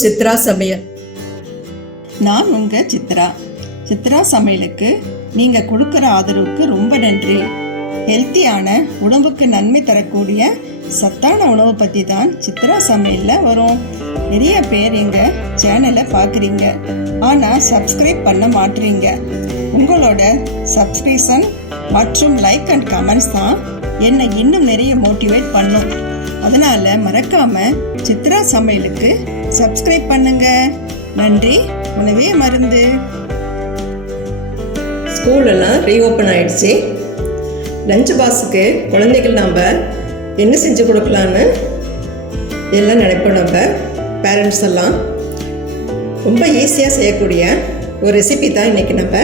சித்ரா சமையல். நான் உங்க சித்ரா. சித்ரா சமையலுக்கு நீங்க கொடுக்குற ஆதரவுக்கு ரொம்ப நன்றி. ஹெல்த்தியான உடம்புக்கு நன்மை தரக்கூடிய சத்தான உணவை பற்றி தான் சித்ரா சமையலில் வரும். நிறைய பேர் எங்கள் சேனலை பார்க்குறீங்க ஆனால் சப்ஸ்கிரைப் பண்ண மாட்டீங்க உங்களோட சப்ஸ்கிரிப்ஷன் மற்றும் லைக் அண்ட் கமெண்ட்ஸ் தான் என்னை இன்னும் நிறைய மோட்டிவேட் பண்ணும். அதனால மறக்காம சித்ரா சமையலுக்கு சப்ஸ்கிரைப் பண்ணுங்க. நன்றி. உணவே மருந்து. ஸ்கூல் எல்லாம் ரீஓப்பன் ஆயிடுச்சு. லஞ்ச் பாக்ஸுக்கு குழந்தைகள் நம்ம என்ன செஞ்சு கொடுக்கலான்னு எல்லாம் நினைப்போம் நம்ம பேரண்ட்ஸ் எல்லாம் ரொம்ப ஈஸியாக செய்யக்கூடிய ஒரு ரெசிபி தான் இன்றைக்கி நம்ம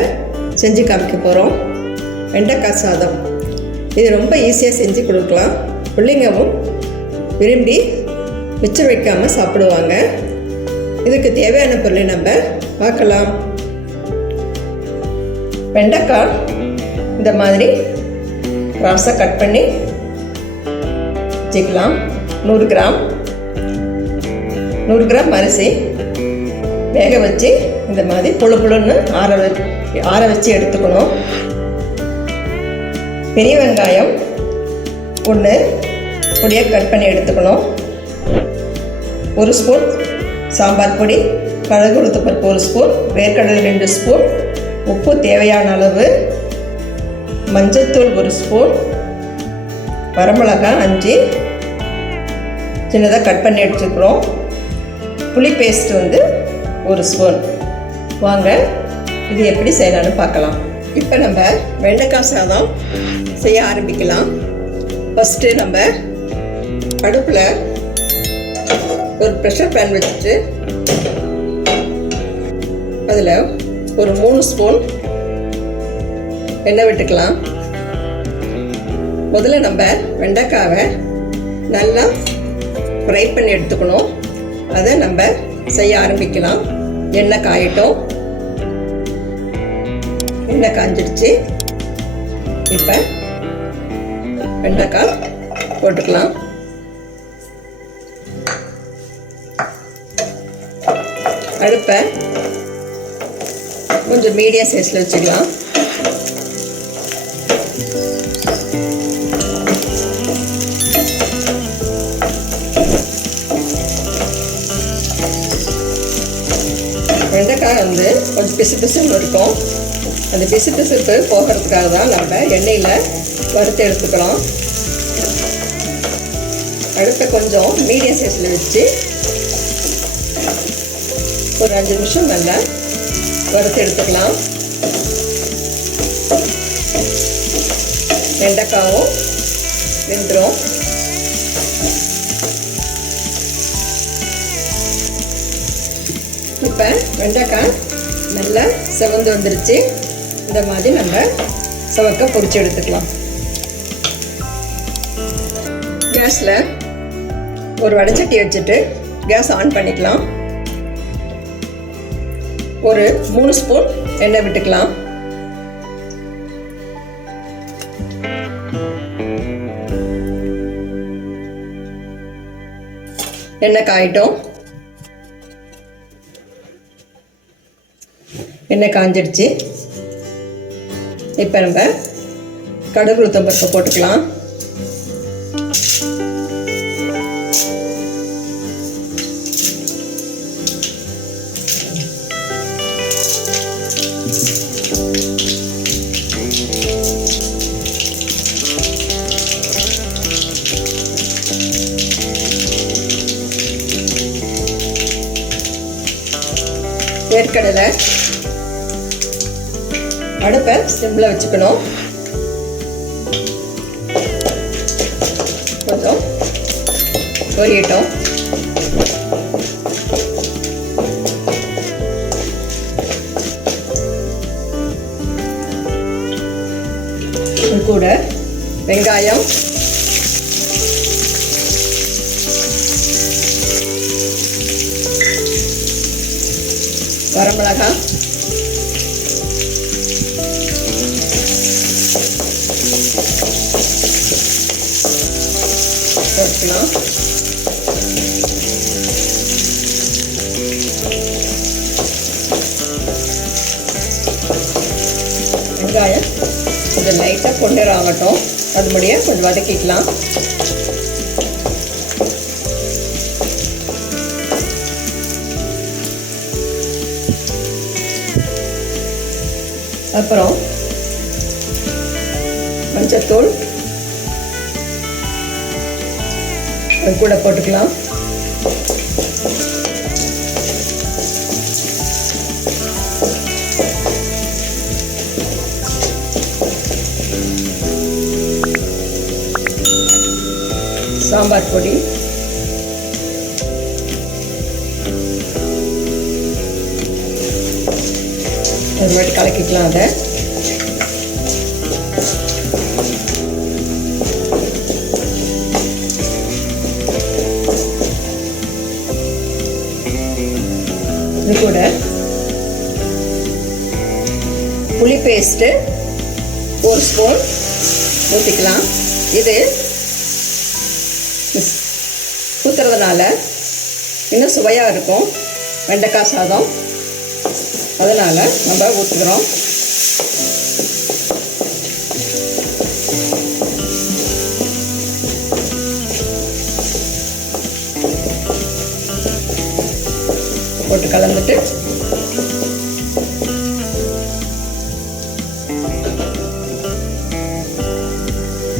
செஞ்சு காமிக்க போகிறோம் வெண்டைக்காய் சாதம். இது ரொம்ப ஈஸியாக செஞ்சு கொடுக்கலாம். பிள்ளைங்கவும் விரும்பி மிச்சம் வைக்காமல் சாப்பிடுவாங்க. இதுக்கு தேவையான பொருளை நம்ம பார்க்கலாம். வெண்டைக்காய் இந்த மாதிரி ராசாக கட் பண்ணி வச்சுக்கலாம். நூறு கிராம். நூறு கிராம் அரிசி வேக வச்சு இந்த மாதிரி புழு புழுன்னு ஆற வ ஆற வச்சு எடுத்துக்கணும். பெரிய வெங்காயம் ஒன்று பொடியாக கட் பண்ணி எடுத்துக்கணும். ஒரு ஸ்பூன் சாம்பார் பொடி கடுகு உளுத்து பருப்பு ஒரு ஸ்பூன் வேர்க்கடலை ரெண்டு ஸ்பூன் உப்பு தேவையான அளவு மஞ்சள்தூள் ஒரு ஸ்பூன் வரமிளகாய் அஞ்சு சின்னதாக கட் பண்ணி எடுத்துக்கிறோம். புளி பேஸ்ட் வந்து ஒரு ஸ்பூன். வாங்க இது எப்படி செய்யலாம்னு பார்க்கலாம். இப்போ நம்ம வெண்டைக்காய் சாதம் செய்ய ஆரம்பிக்கலாம். ஃபஸ்ட்டு நம்ம அடுப்பில் ஒரு ப்ரெஷர் பேன் வச்சுட்டு அதில் ஒரு மூணு ஸ்பூன் எண்ணெய் விட்டுக்கலாம். முதல்ல நம்ம வெண்டைக்காவை நல்லா ஃப்ரை பண்ணி எடுத்துக்கணும். அதை நம்ம செய்ய ஆரம்பிக்கலாம். எண்ணெய் காயட்டும். எண்ணெய் காஞ்சிடுச்சு. இப்போ வெண்டைக்காய் போட்டுக்கலாம். அடுப்பை கொஞ்சம் மீடியம் சைஸில் வச்சுக்கலாம். வெண்டைக்காய் வந்து கொஞ்சம் பிசு பிசுன்னு இருக்கும். அந்த பிசு பிசுப்பு போகிறதுக்காக தான் நம்ம எண்ணெயில் வறுத்து எடுத்துக்கிறோம் அடுப்பை கொஞ்சம் மீடியம் சைஸில் வச்சு ஒரு அஞ்சு நிமிஷம் நல்லா வறுத்து எடுத்துக்கலாம். வெண்டைக்காவும் வெந்துடும் இப்போ வெண்டைக்காய் நல்லா செவந்து வந்துருச்சு. இந்த மாதிரி நம்ம செவக்க பொறிச்சு எடுத்துக்கலாம். கேஸில் ஒரு வடைச்சட்டி வச்சுட்டு கேஸ் ஆன் பண்ணிக்கலாம். ஒரு மூணு ஸ்பூன் எண்ணெய் விட்டுக்கலாம். எண்ணெய் காயிட்டோம். எண்ணெய் காஞ்சிடுச்சு. இப்போ நம்ம கடுகு உளுத்தம்பருப்பை போட்டுக்கலாம். வேர்க்கடலை அடுப்பை சிம்மில் வச்சுக்கணும். கொஞ்சம் பொரியட்டும். வரமிளகாய் சேர்க்கலாம் வெங்காயம் கொஞ்சம் லைட்டாக கொண்டு ஆகட்டும். அது முடிய கொஞ்சம் வதக்கிக்கலாம். அப்புறம் மஞ்சத்தூள். அது கூட போட்டுக்கலாம். சாம்பார் பொடி. ஒரு வாட்டி கலக்கிக்கலாம் அதை. இது கூட புளி பேஸ்ட்டு ஒரு ஸ்பூன் ஊற்றிக்கலாம் இது ஊற்றுறதுனால இன்னும் சுவையாக இருக்கும். வெண்டைக்காய் சாதம். அதனால் நம்ம ஊற்றுக்கிறோம் போட்டு கலந்துட்டு.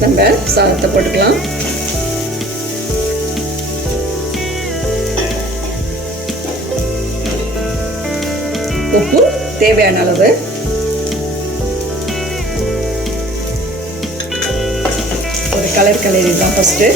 நம்ம சாதத்தை போட்டுக்கலாம். உப்பு தேவையான அளவு. ஒரு கலர் கலரிடலாம் ஃபஸ்ட்டு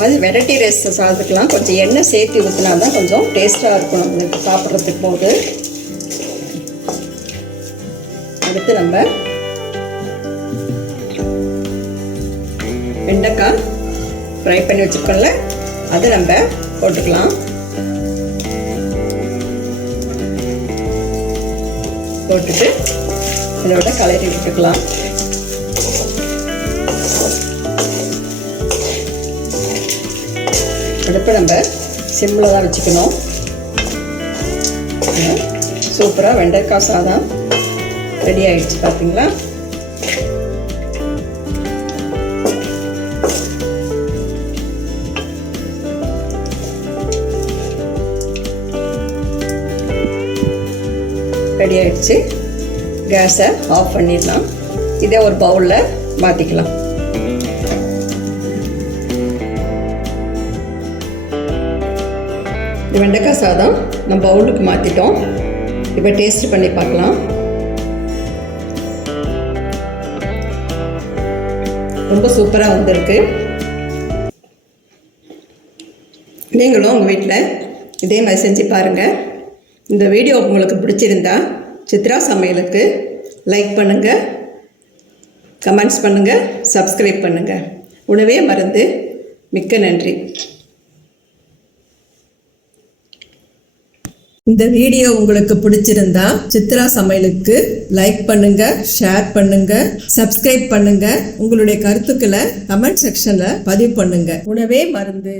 மாதிரி வெரைட்டி ரைஸ் சாதத்துக்கெலாம் கொஞ்சம் எண்ணெய் சேர்த்து ஊற்றினா தான் கொஞ்சம் டேஸ்ட்டாக இருக்கும் நம்மளுக்கு சாப்பிட்றதுக்கு போது. அடுத்து நம்ம வெண்டைக்காய் ஃப்ரை பண்ணி வச்சுருக்கோம்ல அதை நம்ம போட்டுக்கலாம். போட்டுட்டு இதோட கலரி விட்டுக்கலாம். அடுப்பு நம்ம சிம்மில் தான் வச்சுக்கணும். சூப்பராக வெண்டைக்காய் சாதம் ரெடி ஆயிடுச்சு பார்த்தீங்களா ரெடி ஆயிடுச்சு. கேஸை ஆஃப் பண்ணிடலாம். இதே ஒரு பவுலில் மாற்றிக்கலாம் இந்த வெண்டைக்காய் சாதம் நம்ம பவுலுக்கு மாற்றிட்டோம் இப்போ டேஸ்ட் பண்ணி பார்க்கலாம். ரொம்ப சூப்பராக வந்திருக்கு. நீங்களும் உங்கள் வீட்டில் இதே மாதிரி செஞ்சு பாருங்கள் இந்த வீடியோ உங்களுக்கு பிடிச்சிருந்தா சித்ரா சமையலுக்கு லைக் பண்ணுங்கள் கமெண்ட்ஸ் பண்ணுங்கள் சப்ஸ்கிரைப் பண்ணுங்கள் உணவே மறந்து மிக்க நன்றி. இந்த வீடியோ உங்களுக்கு பிடிச்சிருந்தா சித்ரா சமையலுக்கு லைக் பண்ணுங்க ஷேர் பண்ணுங்க சப்ஸ்கிரைப் பண்ணுங்க. உங்களுடைய கருத்துக்களை கமெண்ட் செக்ஷன்ல பதிவு பண்ணுங்க. உணவே மருந்து.